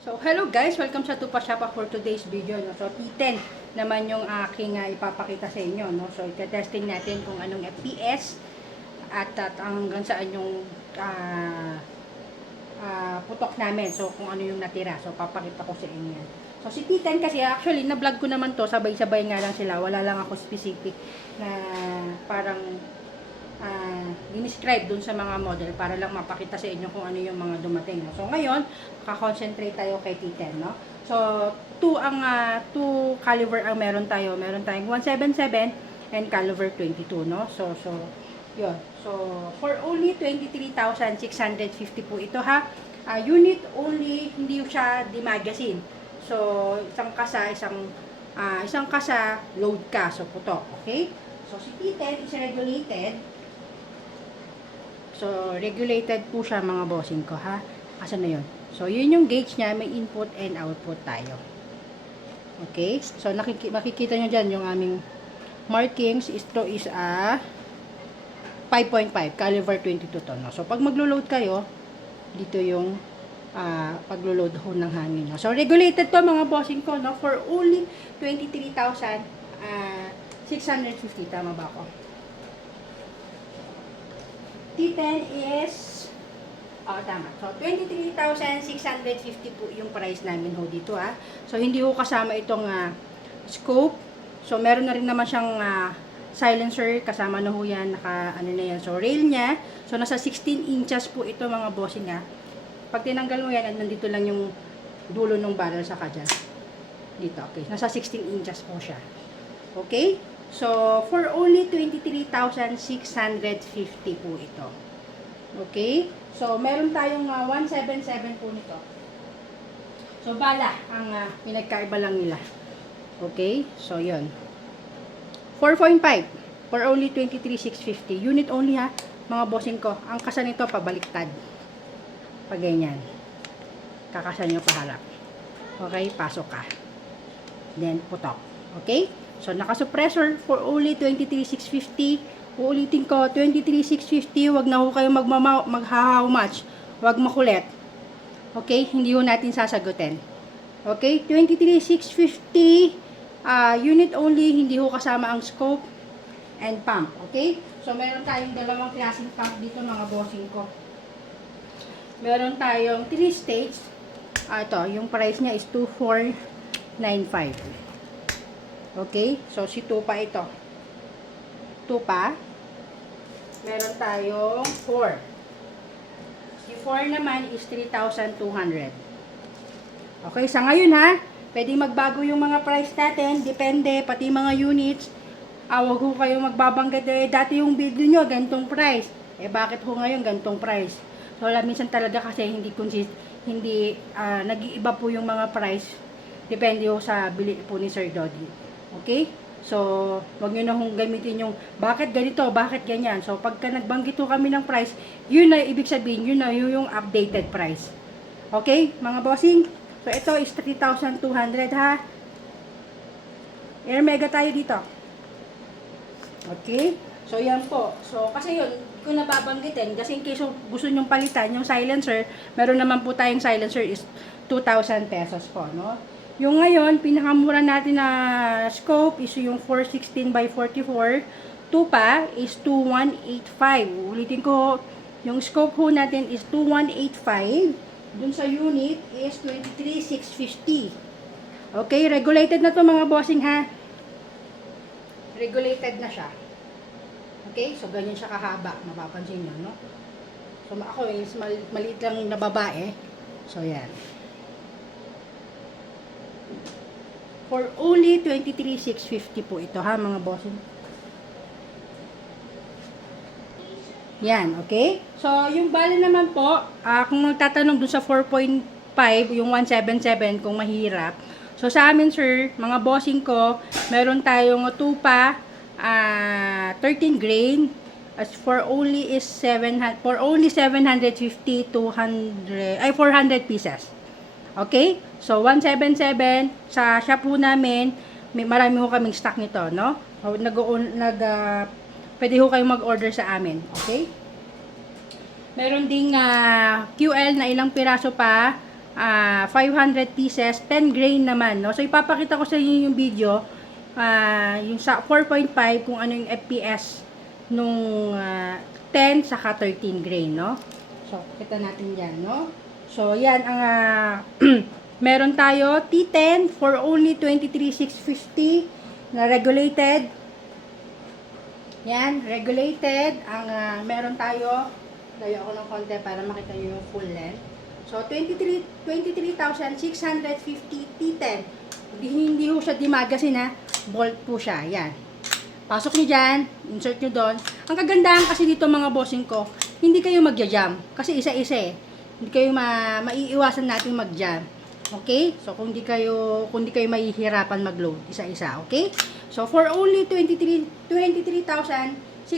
So, hello guys! Welcome sa Tupa Shapa for today's video. No? So, T10 naman yung aking ipapakita sa inyo. No? So, ite-testing natin kung anong FPS at hanggang saan yung putok namin. So, kung ano yung natira. So, papakita ko sa inyo yan. So, si T10 kasi actually, na-vlog ko naman to. Sabay-sabay nga lang sila. Wala lang ako specific na parang dinescribe dun sa mga model para lang mapakita sa inyo kung ano yung mga dumating. No? So, ngayon, kakonsentrate tayo kay T10, no? So, two caliber ang meron tayo. Meron tayong 177 and caliber 22, no? So, yun. So, for only 23,650 po ito, ha? Unit only, hindi siya di-magazine. So, isang kasa, load ka. So, putok, okay? So, si T10 is regulated. So, regulated po siya mga bossing ko, ha? Asan na yun? So, yun yung gauge niya. May input and output tayo. Okay? So, makikita nyo dyan yung aming markings. Ito is 5.5. Caliber 22 to. No? So, pag maglo-load kayo, dito yung paglo-load ho ng hangin. No? So, regulated to mga bossing ko, no? For only 23,650. Tama ba ako? T10 is tama. So, 23,650 po yung price namin ho dito, ha. So, hindi ho kasama itong scope. So, meron na rin naman siyang silencer. Kasama na ho yan. Ano na yan. So, rail niya. So, nasa 16 inches po ito, mga bossing, ha. Pag tinanggal mo yan, nandito lang yung dulo ng barrel sa dyan. Dito, okay. Nasa 16 inches po siya. Okay? So, for only 23,650 po ito. Okay? So, meron tayong 177 po nito. So, bala ang pinagkaiba lang nila. Okay? So, yun. 4.5 for only 23,650. Unit only, ha? Mga bossing ko. Ang kasa nito, pabaliktad. Pag ganyan. Kakasa nyo paharap. Okay? Pasok ka. Then, putok. Okay? So, naka-suppressor for only 23,650. Uulitin ko, 23,650. Wag na ho kayo mag-how much. Wag makulit. Okay? Hindi ho natin sasagutin. Okay? 23,650. Unit only. Hindi ho kasama ang scope and pump. Okay? So, meron tayong dalawang klaseng pump dito, mga bossing ko. Meron tayong 3-stage. Ito, yung price niya is 2,495. Okay? So, si Tupa ito. Tupa. Meron tayong 4. Si 4 naman is 3,200. Okay? Sa ngayon, ha? Pwede magbago yung mga price natin. Depende. Pati mga units. Huwag ho kayo magbabanggit. Dati yung video nyo, gantong price. Bakit ho ngayon gantong price? So, minsan talaga kasi hindi nag-iiba po yung mga price. Depende ho sa bili po ni Sir Dodi. Okay? So, wag nyo na hong gamitin yung bakit ganito, bakit ganyan. So, pagka nagbanggit ho kami ng price, yun na ibig sabihin, yun na yung updated price. Okay? Mga bossing? So, ito is 3,200, ha? Air Mega tayo dito. Okay? So, yan po. So, kasi yun, kung nababanggitin, kasi in case gusto nyong palitan, yung silencer, meron naman po tayong silencer is 2,000 pesos po, no? Yung ngayon, pinakamura natin na scope is yung 416 by 44. Tupa is 2,185. Ulitin ko, yung scope ho natin is 2,185. Dun sa unit is 23,650. Okay, regulated na to mga bossing, ha? Regulated na siya. Okay, so ganyan siya kahaba. Mapapansin nyo, no? So ako is maliit lang na babae. So yan. For only 23,650 po ito, ha, mga bossing. Yan, okay? So, yung bali naman po, kung nagtatanong dun sa 4.5, yung 177, kung mahirap. So, sa amin, sir, mga bossing ko, meron tayong Tupa, 13 grain, as for only 750, 400 pieces. Okay? So, 177 sa shop po namin, marami ho kaming stock nito, no? Pwede ho kayong mag-order sa amin. Okay? Meron ding QL na ilang piraso pa. 500 pieces, 10 grain naman, no? So, ipapakita ko sa inyo yung video, yung sa 4.5, kung ano yung FPS nung 10 saka 13 grain, no? So, kita natin yan, no? So, yan ang meron tayo T10 for only 23,650 na regulated. Yan, regulated. Ang meron tayo, layo ako ng konti para makita nyo yung full length. So, 23,650 T10. Hindi ho siya di-magazine, ha. Bolt po siya. Yan. Pasok nyo dyan, insert nyo doon. Ang kagandahan kasi dito mga bossing ko, hindi kayo magja-jam. Kasi isa-isa eh. Hindi kayo maiiwasan natin mag-jam. Okay? So, kung di kayo mahihirapan mag-load, isa-isa. Okay? So, for only 23,650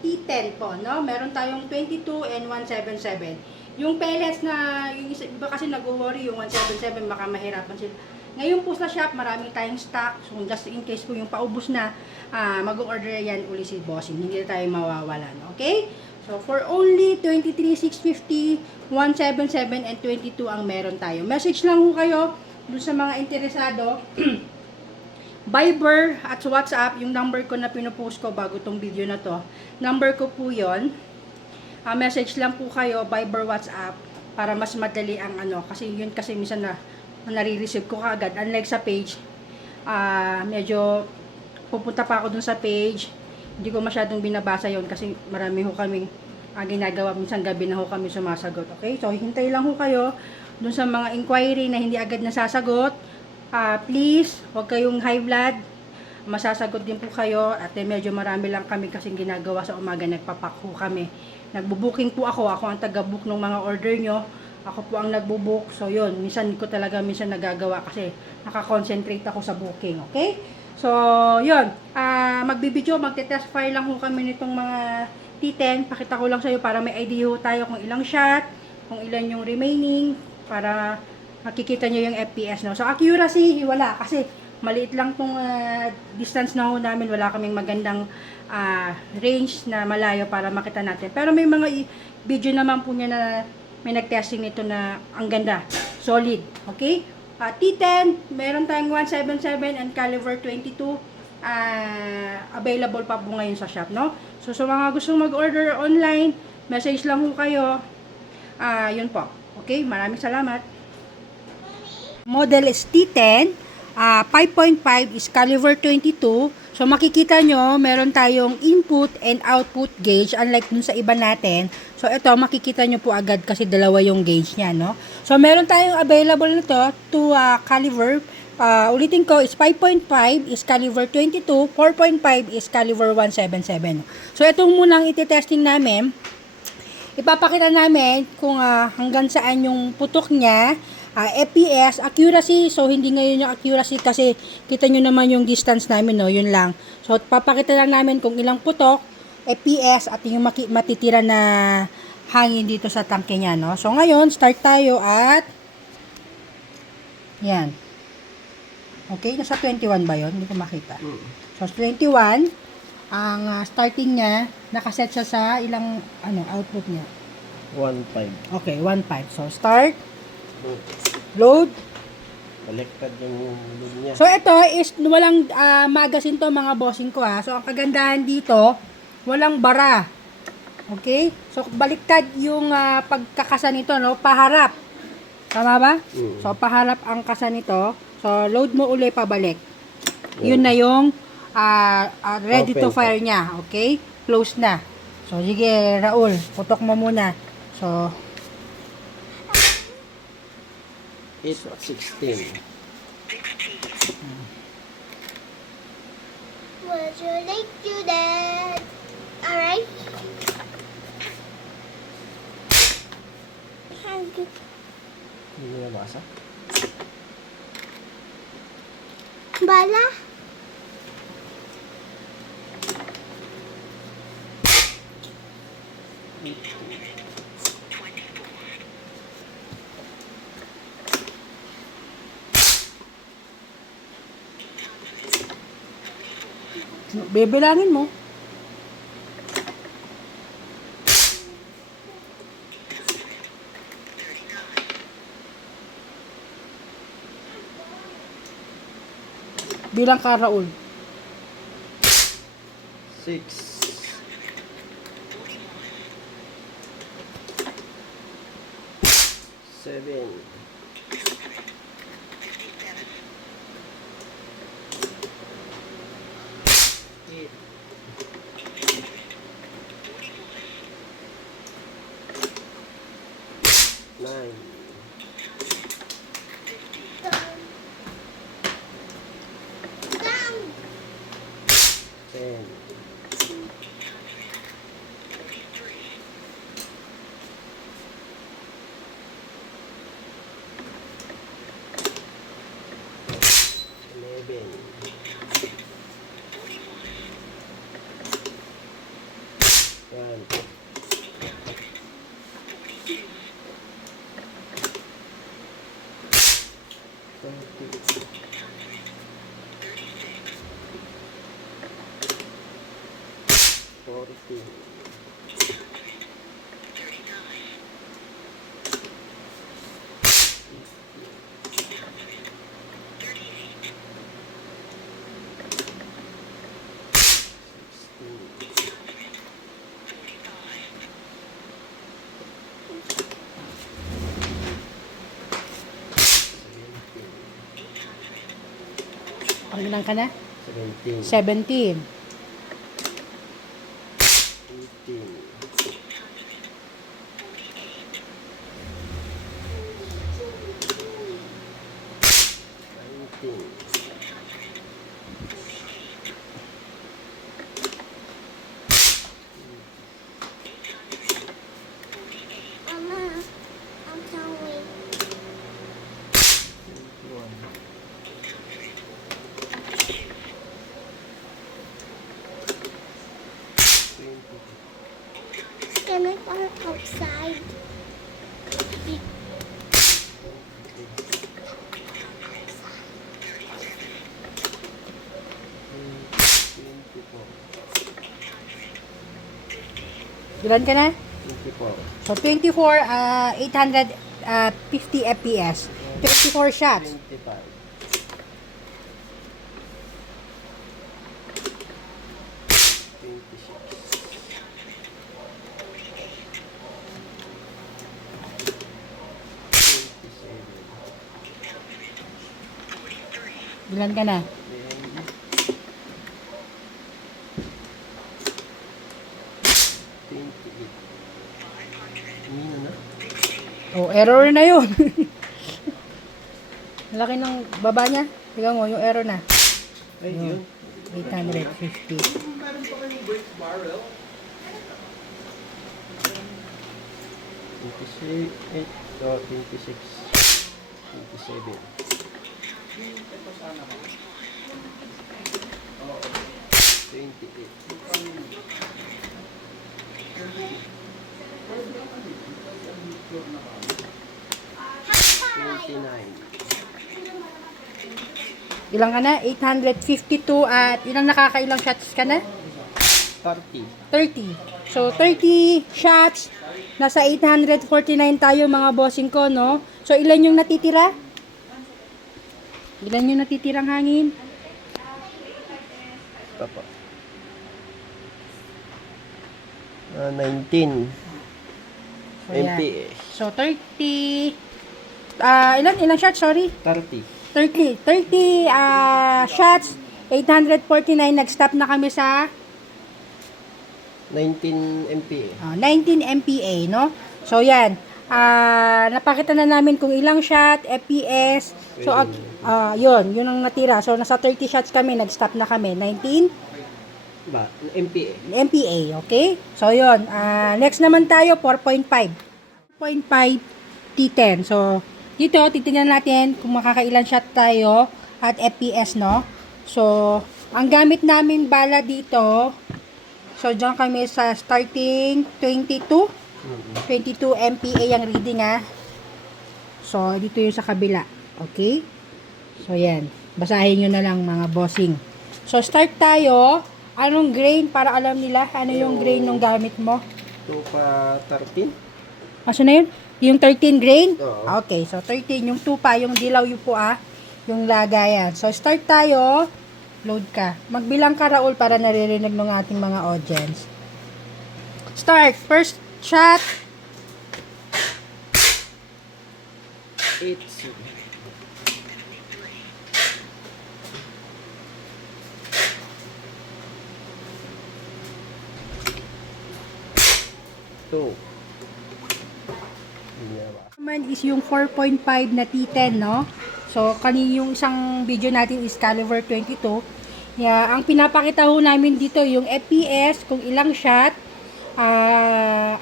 T10 po, no? Meron tayong 22 and 177. Yung pellets na, yung iba kasi nag-worry, yung 177, baka mahirapan sila. Ngayon po sa shop, marami tayong stock. So, just in case po yung paubos na, mag-order yan uli si bossing. Hindi na tayo mawawalan. Okay? So, for only 23,650, 177, and 22 ang meron tayo. Message lang ho kayo dun sa mga interesado. Viber at WhatsApp, yung number ko na pinopost ko bago tong video na to. Number ko po yon. Message lang po kayo, Viber, WhatsApp, para mas madali ang kasi yun kasi minsan na nare-receive ko kaagad. Unlike sa page, medyo pupunta pa ako dun sa page. Hindi ko masyadong binabasa yon kasi marami ho kaming ginagawa. Minsan gabi na ho kami sumasagot. Okay? So, hintay lang ho kayo dun sa mga inquiry na hindi agad nasasagot. Please, huwag kayong high blood. Masasagot din po kayo. At medyo marami lang kami kasing ginagawa sa umaga. Nagpapak ho kami. Nagbubuking po ako. Ako ang taga-book ng mga order nyo. Ako po ang nagbubook. So, yun. Minsan nagagawa kasi nakakonsentrate ako sa booking. Okay? So, yun. Magbibideo, magte-test file lang ho kami nitong mga T10. Pakita ko lang sa iyo para may idea ho tayo kung ilang shot, kung ilan yung remaining, para makikita nyo yung FPS. No? So, accuracy, wala. Kasi maliit lang tong distance na ho namin. Wala kaming magandang range na malayo para makita natin. Pero may mga video naman po niya na may nag-testing nito na ang ganda. Solid. Okay? T10, meron tayong 177 and caliber 22. Available pa po ngayon sa shop, no? So, sa mga gustong mag-order online, message lang ho kayo. Yun po. Okay? Maraming salamat. Model is T10. 5.5 is caliber 22. So, makikita nyo, meron tayong input and output gauge, unlike dun sa iba natin. So, ito, makikita nyo po agad kasi dalawa yung gauge niya, no? So, meron tayong available na to caliber. Ulitin ko, is 5.5 is caliber 22, 4.5 is caliber 177. So, itong munang iti-testing namin. Ipapakita namin kung hanggang saan yung putok niya. FPS, accuracy, so hindi ngayon yung accuracy kasi kita nyo naman yung distance namin, no, yun lang. So, papakita lang namin kung ilang putok, FPS, at yung matitira na hangin dito sa tangke niya, no. So, ngayon, start tayo at yan. Okay, nasa 21 ba yun? Hindi ko makita. So, 21, ang starting niya, nakaset siya sa ilang, output niya. 1.5. Okay, 1.5. So, start. Load. Baliktad yung load niya. So, ito is walang magazine to mga bossing ko ha. So, ang kagandahan dito, walang bara. Okay? So, baliktad yung pagkakasa nito, no? Paharap. Tama ba? So, paharap ang kasa nito. So, load mo uli pabalik. Yun na yung ready to fire niya. Okay? Close na. So, sige, Raul. Putok mo muna. So, 8.16. Would you like to that? Alright. Hindi mo nabasa? Bala? bibilangin mo. Bilang ka, Raul. 6. 7. 8. 9. Down. 10. 11. 12. 13. 14. 16. Pangilan ka na? 17. 17. 18. 19. Mama, I'm coming. 21. 20. Can I go outside? 24. Ilan ka na? 24. So, 24, 850 FPS. 24 shots. 25. 26. 27. Ilan ka na? 28. Mino na. Oh, error na yun. Laki ng baba niya. Tingnan mo, yung error na. Ay, yun. 850. Eight, 26. 27. 28. 29. Ilang ka na? 852 at ilang nakakailang shots ka na? 30. 30. So, 30 shots. Nasa 849 tayo mga bossing ko, no? So, ilan yung natitira? Ilan yung natitirang hangin? Ito po. 19. So, yan. MPS. So, 30. Ilang shots? Sorry. 30. 30 shots. 849. Nag-stop na kami sa 19 MPA. 19 MPA, no? So, yan. Napakita na namin kung ilang shot, FPS. So, yun ang natira. So, nasa 30 shots kami. Nag-stop na kami. 19 Ba? MPA. MPA, okay? So, yun. Next naman tayo, 4.5. 4.5 T10. So, dito, titingnan natin kung makakailan shot tayo at FPS, no? So, ang gamit namin bala dito, so, dyan kami sa starting 22. 22 MPA yung reading, So, dito yung sa kabila. Okay? So, yan. Basahin nyo na lang, mga bossing. So, start tayo. Anong grain para alam nila? Ano yung grain ng gamit mo? 2 pa 13. Aso na yun? Yung 13 grain? Oo. Okay. So, 13. Yung 2 pa. Yung dilaw yung po, yung lagayan. So, start tayo. Load ka. Magbilang ka, Raul, para naririnig ng ating mga audience. Start. First shot. 8. 2. Naman is yung 4.5 na T10, no? So, yung isang video natin is caliber 22. Yeah, ang pinapakita ho namin dito yung FPS, kung ilang shot,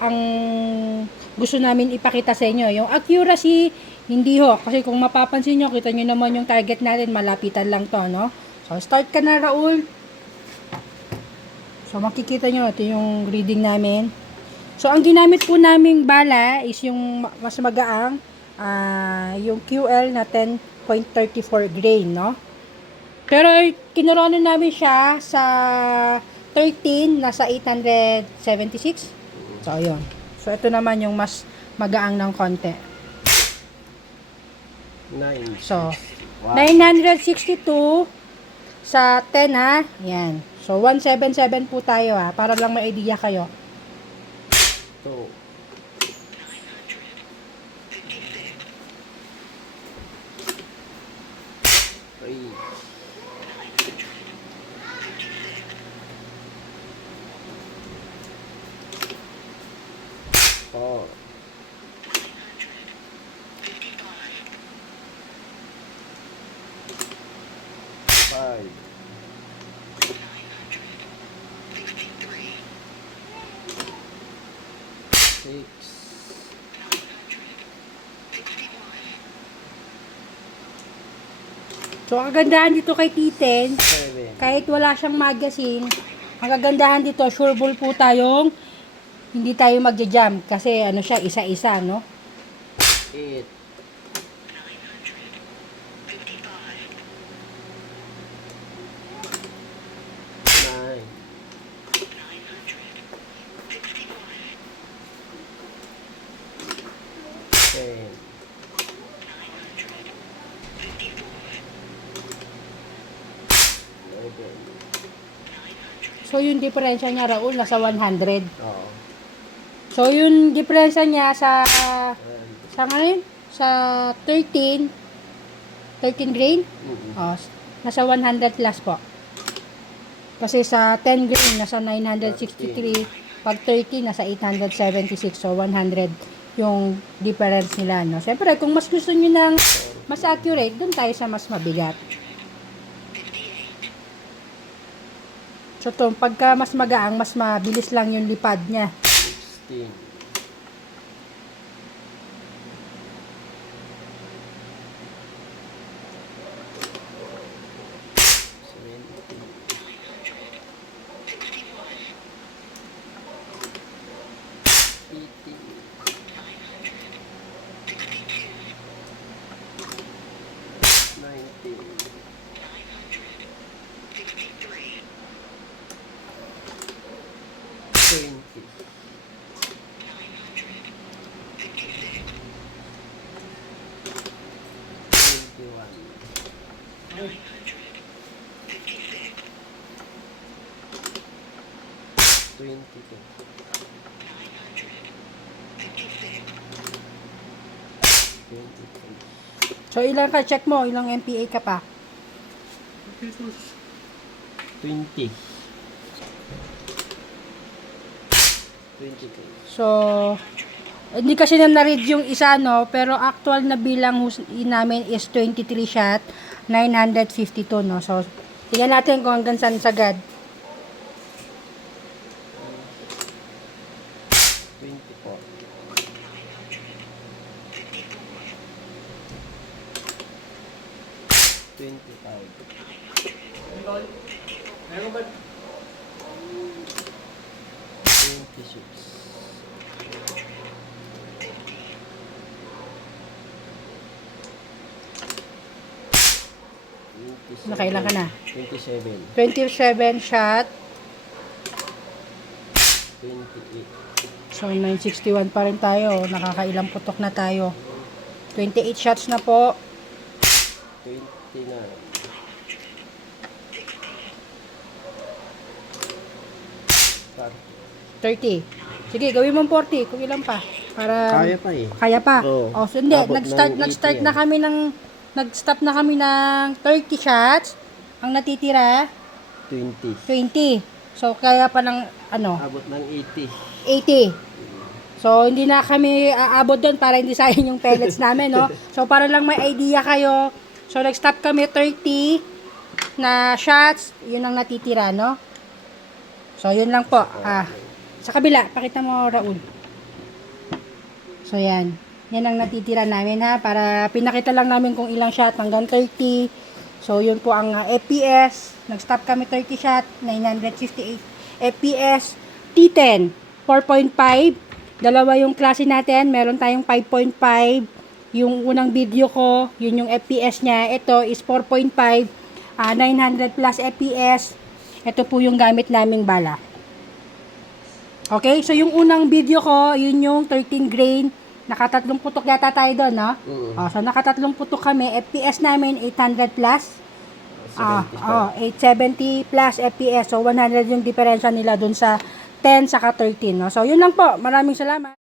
ang gusto namin ipakita sa inyo. Yung accuracy, hindi ho. Kasi kung mapapansin nyo, kita nyo naman yung target natin, malapitan lang to, no? So, start ka na, Raul. So, makikita nyo, ito yung reading namin. So, ang ginamit po naming bala is yung mas magaang, yung QL na 10.34 grain, no? Pero, kinuranan namin siya sa 13, nasa 876. So, ayun. So, ito naman yung mas magaang ng konti. 9. So, Wow. 962 sa 10, ha? Yan. So, 177 po tayo, ha? Para lang may idea kayo. 2. 3. 4. 5. 6. So, ang kagandahan dito kay T10, 7. kahit wala siyang magazine, ang kagandahan dito, sure ball po tayong hindi tayo magja-jam kasi ano siya, isa-isa, no? 8. 9. 10. 11. So, yung diferensya niya, Raul, nasa 100. Oo. So, yung diferensya niya sa Ayan. ano yun? Sa 13 grain, Mm-mm. nasa 100 plus po. Kasi sa 10 grain, nasa 963. Pag 30, nasa 876. So, 100 yung difference nila, no? Siyempre, kung mas gusto nyo ng mas accurate, dun tayo sa mas mabigat. So, pagka mas magaang, mas mabilis lang yung lipad niya. 16. So, ilang ka? Check mo, ilang MPA ka pa? 20. So, hindi kasi na-read yung isa, no? Pero actual na bilang namin is 23 shot, 952, no? So, tingnan natin kung hanggang saan sagad. 24. 26. Nakailan ka na? 27. 27 shot. 28. So, 961 pa rin tayo. Nakakailang putok na tayo. 28 shots na po. 29. 30. 30. Sige, gawin mo 40. Kung ilan pa. Para Kaya pa eh. Kaya pa. Oo. Oh, so hindi, Abot ng nag-start 80 na kami ng nag-stop na kami ng 30 shots. Ang natitira 20. 20. So kaya pa ng ano, Abot ng 80. 80. So hindi na kami aabot doon para hindi sayang yung pellets namin, no. So para lang may idea kayo. So nag-stop kami 30 na shots, yun ang natitira, no. So yun lang po. Sa kabila, pakita mo, Raul. So yan. Yan ang natitira namin, ha, para pinakita lang namin kung ilang shot hanggang 30. So yun po ang FPS. Nag-stop kami 30 shot, 958 FPS. T10 4.5. Dalawa yung klase natin. Meron tayong 5.5. Yung unang video ko, yun yung FPS niya. Ito is 4.5. 900 plus FPS. Ito po yung gamit naming bala. Okay, so yung unang video ko, yun yung 13 grain. Nakatatlong putok yata tayo doon, no? So nakatatlong putok kami. FPS namin 800 plus. 870 plus FPS. So 100 yung diferensya nila doon sa 10 saka 13, no? So yun lang po. Maraming salamat.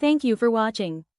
Thank you for watching.